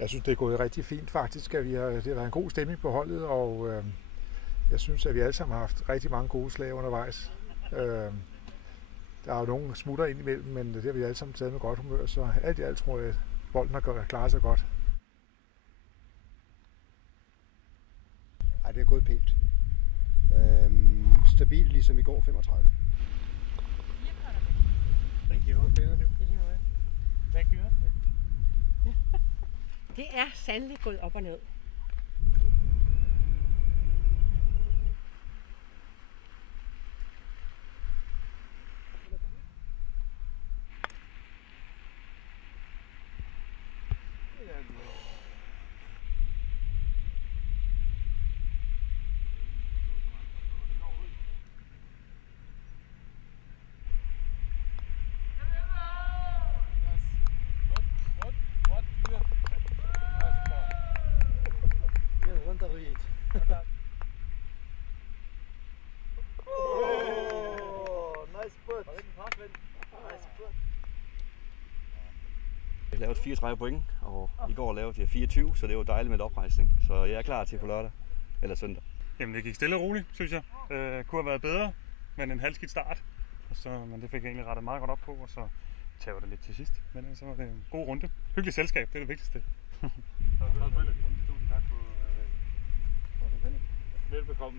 Jeg synes, det er gået rigtig fint faktisk, at det har været en god stemning på holdet, og jeg synes, at vi alle sammen har haft rigtig mange gode slag undervejs. Der er jo nogle smutter ind imellem, men det har vi alle sammen taget med godt humør, så alt i alt tror jeg, at bolden har klaret sig godt. Ej, det er gået pænt. Stabilt ligesom i går 35. Thank you. Thank you. Det er sandelig gået op og ned. Jeg lavede 34 point, og i går lavede jeg 24, så det var dejligt med et oprejsning. Så jeg er klar til på lørdag eller søndag. Jamen det gik stille og roligt, synes jeg. Kunne have været bedre, men en halvskidt start. Men det fik jeg egentlig rettet meget godt op på, og så tager det lidt til sidst. Men så var det en god runde. Hyggeligt selskab, det er det vigtigste. Tak for Velbekomme.